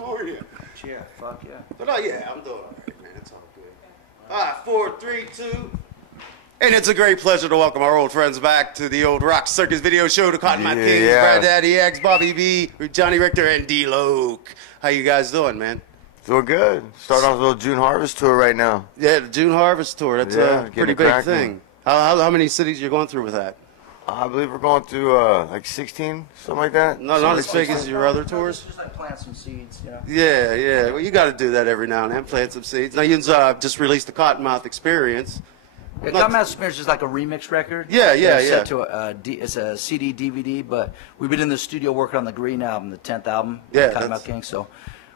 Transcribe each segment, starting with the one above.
California. Yeah, fuck yeah. But yeah, I'm doing all right, man. It's all good. All right, 4, 3, 2. And it's a great pleasure to welcome our old friends back to the old Rock Circus video show, the Kottonmouth Kings, Brad Daddy X, Bobby B, Johnny Richter, and D-Loc. How you guys doing, man? Doing good. Starting off a little June Harvest tour right now. Yeah, the June Harvest tour. That's a pretty big thing. How many cities you're going through with that? I believe we're going through like 16, something like that. No, not as big as your other tours? Just like plant some seeds, yeah. Yeah, yeah. Well, you got to do that every now and then, plant some seeds. Now, you just released the Kottonmouth Experience. Yeah, Kottonmouth Experience is like a remix record. Yeah. Set to it's a CD, DVD, but we've been in the studio working on the Green album, the 10th album, Kottonmouth Kings. So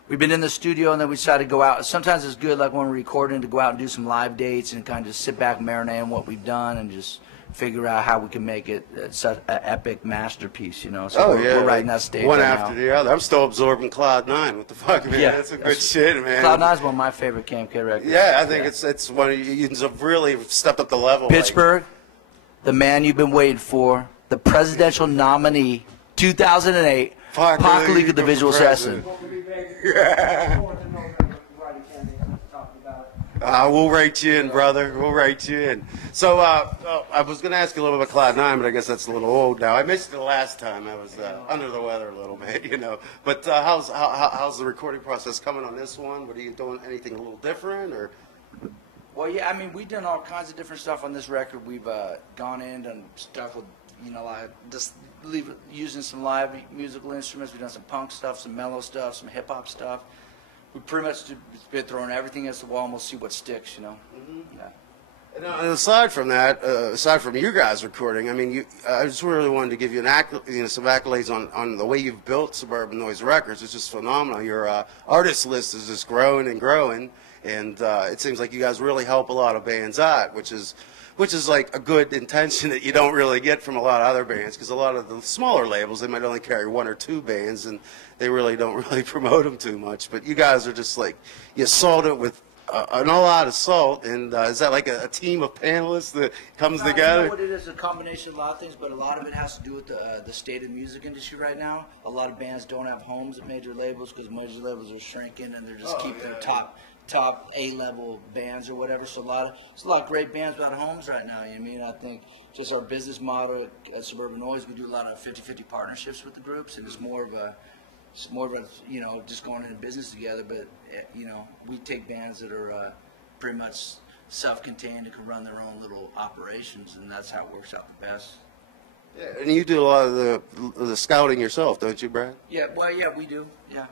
we've been in the studio, and then we decided to go out. Sometimes it's good, like when we're recording, to go out and do some live dates and kind of just sit back, marinate on what we've done, and just figure out how we can make it such an epic masterpiece, you know. So we're right in that stage one right after now. the other. I'm still absorbing Cloud 9. What the fuck, man? Yeah, that's some good shit, man. Cloud 9 is one of my favorite KMK records. Yeah, I think it's one of you have really stepped up the level. Pittsburgh, the man you've been waiting for, the presidential nominee, 2008, Pac League of the Visual Assassin. Yeah. We'll rate you in, brother. We'll rate you in. So I was going to ask you a little bit about Cloud 9, but I guess that's a little old now. I missed it the last time. I was under the weather a little bit, you know. But how's the recording process coming on this one? What are you doing? Anything a little different, or? Well, yeah, I mean, we've done all kinds of different stuff on this record. We've gone in and stuff with, you know, like just using some live musical instruments. We've done some punk stuff, some mellow stuff, some hip hop stuff. We pretty much been throwing everything against the wall and we'll see what sticks, you know. Yeah. And aside from that, aside from you guys recording, I mean, I just really wanted to give you some accolades on the way you've built Suburban Noise Records. It's just phenomenal. Your artist list is just growing and growing, and it seems like you guys really help a lot of bands out, which is like a good intention that you don't really get from a lot of other bands, because a lot of the smaller labels, they might only carry 1 or 2 bands, and they really don't promote them too much. But you guys are just like, you salt it with an all-out assault, and is that like a team of panelists that comes together? You know what it is, a combination of a lot of things, but a lot of it has to do with the state of the music industry right now. A lot of bands don't have homes at major labels because major labels are shrinking, and they're just keeping their top A-level bands or whatever. So there's a lot of great bands without homes right now. You know what I mean? I think just our business model at Suburban Noise, we do a lot of 50-50 partnerships with the groups, and it's more of a, you know, just going into business together. But you know, we take bands that are pretty much self-contained and can run their own little operations, and that's how it works out the best. Yeah, and you do a lot of the scouting yourself, don't you, Brad? Yeah, well, yeah, we do. Yeah.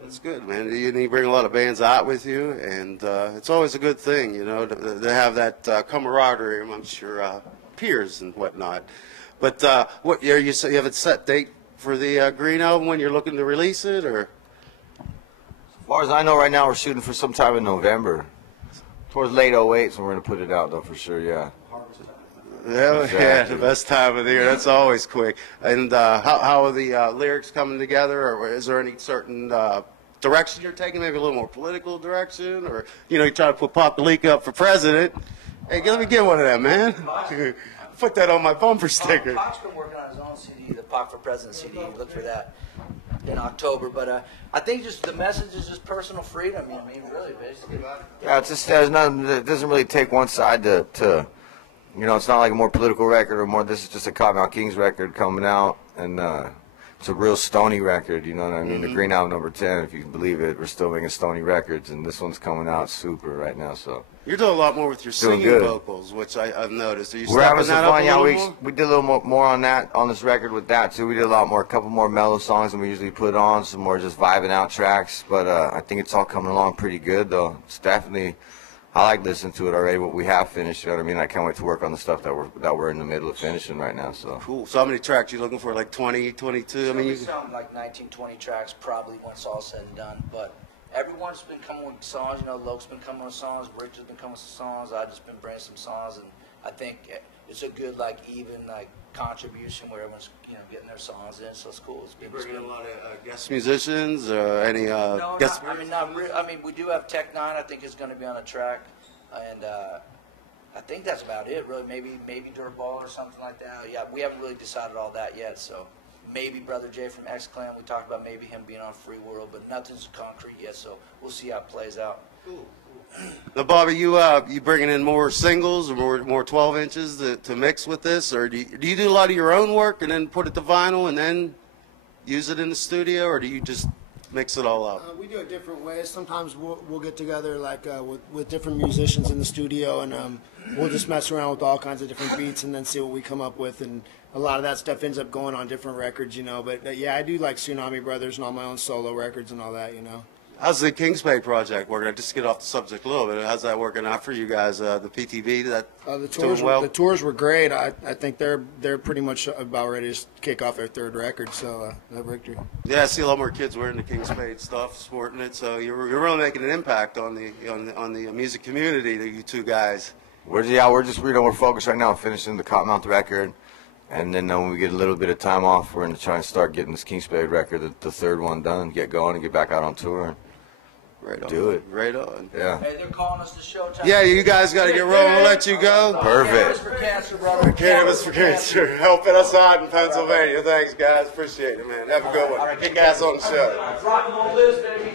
That's good, man. You bring a lot of bands out with you, and it's always a good thing, you know, to have that camaraderie amongst your peers and whatnot. But what you have a set date for the Green album when you're looking to release it, or? As far as I know, right now we're shooting for sometime in November, towards late 08, so we're gonna put it out though for sure. Yeah. Yeah, exactly. Yeah, the best time of the year. That's always quick. And how are the lyrics coming together, or is there any certain direction you're taking? Maybe a little more political direction, or you know, you try to put Pop Leak up for president. Hey, let me get one of them, man. Put that on my bumper sticker. Pac's been working on his own CD, the Pac for President CD. Look for that in October. But I think just the message is just personal freedom. You know what I mean? Really, basically. Yeah, it's just there's nothing. It doesn't really take one side to you know, it's not like a more political record or more. This is just a Kottonmouth Kings record coming out, and it's a real stony record. You know what I mean? The Green album #10, if you can believe it, we're still making stony records, and this one's coming out super right now. So you're doing a lot more with your singing vocals, which I've noticed. Are you we're having some that up fun. A Yeah, more? we did a little more on that on this record with that too. We did a lot more, a couple more mellow songs than we usually put on. Some more just vibing out tracks, but I think it's all coming along pretty good though. It's definitely. I like listening to it already. What we have finished, you know what I mean. I can't wait to work on the stuff that we're in the middle of finishing right now. So cool. So how many tracks are you looking for? Like 20, 22? I mean, you sound like 19, 20 tracks probably when it's all said and done. But everyone's been coming with songs. You know, Loc's been coming with songs. Richard's been coming with some songs. I've just been bringing some songs, and I think it's a good even contribution where everyone's getting their songs in. So it's cool. It's been bringing a lot of guest musicians. Any no, guest? I mean, not really. I mean, we do have Tech 9. I think is going to be on a track, and I think that's about it. Really, maybe Dirtball or something like that. Yeah, we haven't really decided all that yet. So maybe Brother Jay from X Clan. We talked about maybe him being on Free World, but nothing's concrete yet, so we'll see how it plays out. Now, Bobby, you bringing in more singles or more 12 inches to mix with this, or do you do a lot of your own work and then put it to vinyl and then use it in the studio, or do you just mix it all up? We do it different ways. Sometimes we'll get together like with different musicians in the studio, and we'll just mess around with all kinds of different beats and then see what we come up with. And a lot of that stuff ends up going on different records, you know. But yeah, I do like Tsunami Brothers and all my own solo records and all that, you know. How's the Kingsway project working? Just to get off the subject a little bit. How's that working out for you guys? The PTV, the tours were great. I think they're pretty much about ready to kick off their third record. So that victory. Yeah, I see a lot more kids wearing the Kingsway stuff, sporting it. So you're really making an impact on the music community. You two guys. We're just we're focused right now on finishing the Kottonmouth record, and then when we get a little bit of time off, we're going to try and start getting this Kingsway record, the third one done, get going and get back out on tour. Right on. Do it. Right on. Yeah. Hey, they're calling us to show time. Yeah, you guys got to get rolling. We'll let you go. Perfect. Cannabis for cancer, brother. Cannabis for Cancer, helping us out in Pennsylvania. Thanks, guys. Appreciate it, man. Have a good one. Kick ass on the show. Rock and roll Liz, baby.